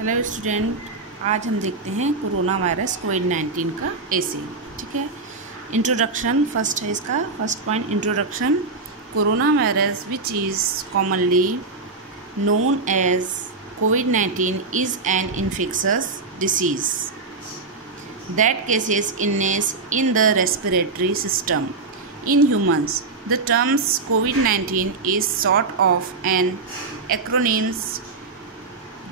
Hello student, आज हम देखते हैं कोरोना वायरस कोविड-19 का ऐसे। ठीक है। इंट्रोडक्शन फर्स्ट है इसका। First point introduction. Corona virus which is commonly known as COVID-19 is an infectious disease that causes illness in the respiratory system. In humans, the term COVID-19 is sort of an acronym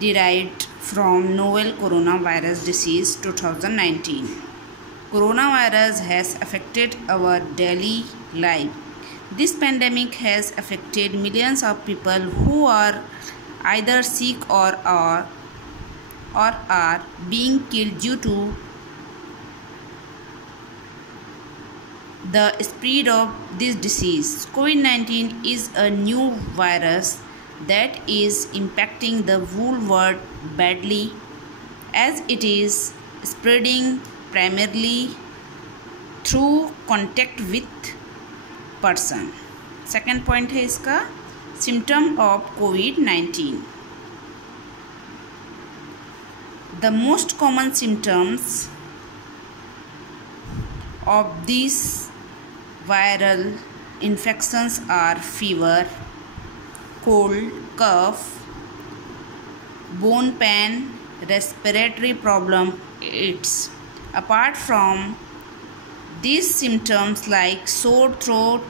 derived from novel coronavirus disease 2019. Coronavirus has affected our daily life. This pandemic has affected millions of people who are either sick or are being killed due to the spread of this disease. COVID-19 is a new virus that is impacting the whole world badly as it is spreading primarily through contact with person. Second point है इसका symptom of COVID-19. The most common symptoms of these viral infections are fever, cold, cough, bone pain, respiratory problem, AIDS. Apart from these symptoms like sore throat,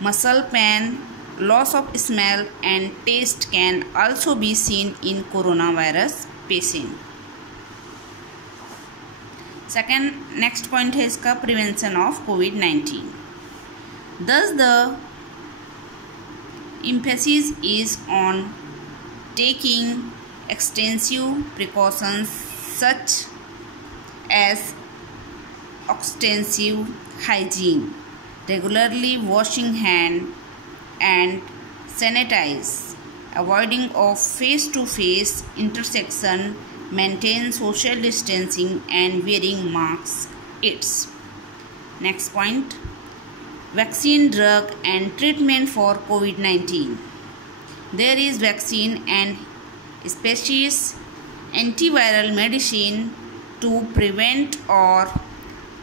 muscle pain, loss of smell and taste can also be seen in coronavirus patient. Next point है इसका prevention of COVID-19. Thus the emphasis is on taking extensive precautions such as extensive hygiene, regularly washing hands and sanitize, avoiding of face-to-face interaction, maintain social distancing and wearing masks. It's next point. Vaccine, drug and treatment for COVID-19. There is vaccine and species antiviral medicine to prevent or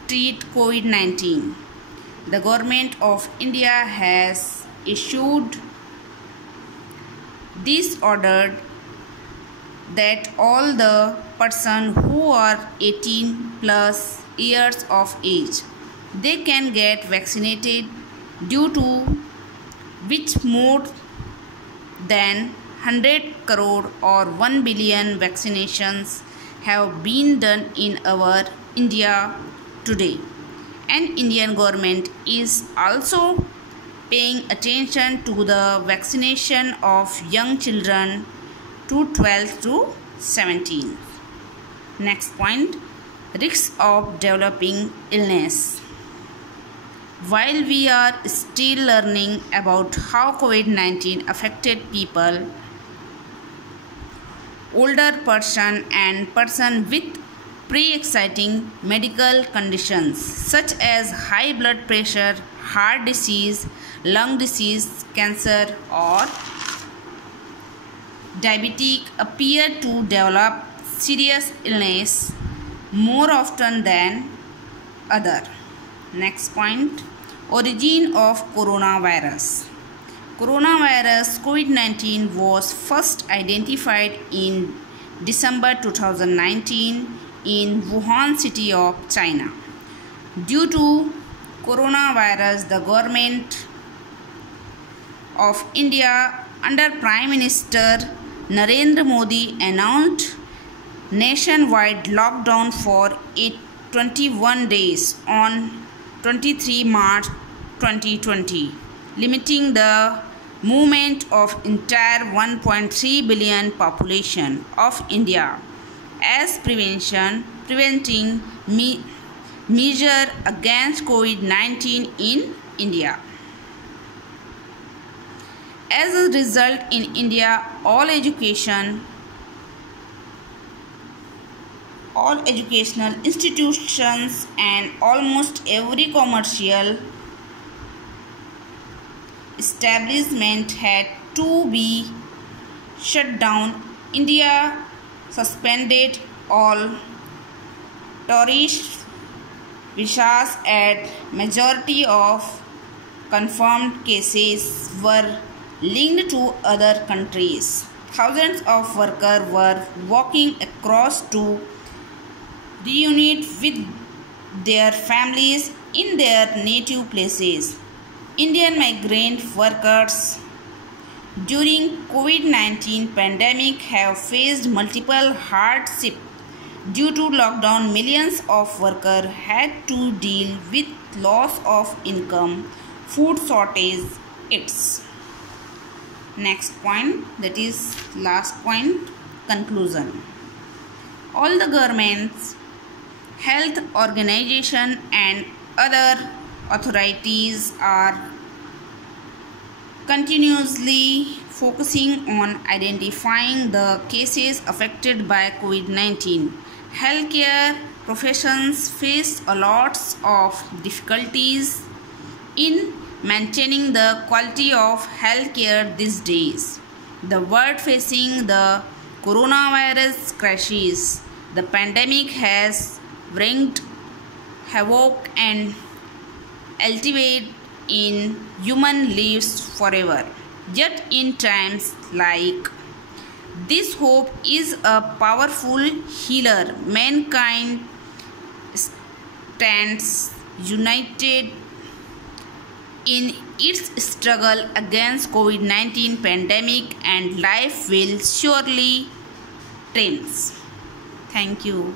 treat COVID-19. The government of India has issued this order that all the person who are 18 plus years of age, they can get vaccinated, due to which more than 100 crore or 1 billion vaccinations have been done in our India today. And Indian government is also paying attention to the vaccination of young children to 12 to 17. Next point, risks of developing illness. While we are still learning about how COVID-19 affected people, older person and person with pre-existing medical conditions such as high blood pressure, heart disease, lung disease, cancer or diabetic appear to develop serious illness more often than other. Next point, origin of coronavirus. Coronavirus COVID-19 was first identified in December 2019 in Wuhan city of China. Due to coronavirus, the government of India under Prime Minister Narendra Modi announced nationwide lockdown for 21 days on 23 March 2020, limiting the movement of entire 1.3 billion population of India as preventing measure against COVID-19 in India. As a result, in India, all educational institutions and almost every commercial establishment had to be shut down. India suspended all tourist visas and majority of confirmed cases were linked to other countries. Thousands of workers were walking across to reunite with their families in their native places. Indian migrant workers during COVID-19 pandemic have faced multiple hardships. Due to lockdown, millions of workers had to deal with loss of income, food shortage, etc. Next point, that is last point, conclusion. All the governments, health organization and other authorities are continuously focusing on identifying the cases affected by COVID-19. Healthcare professions face a lot of difficulties in maintaining the quality of healthcare these days. The world facing the coronavirus crisis, the pandemic has wreaked havoc and ultimately in human lives forever. Yet in times like this, hope is a powerful healer. Mankind stands united in its struggle against COVID-19 pandemic, and life will surely triumph. Thank you.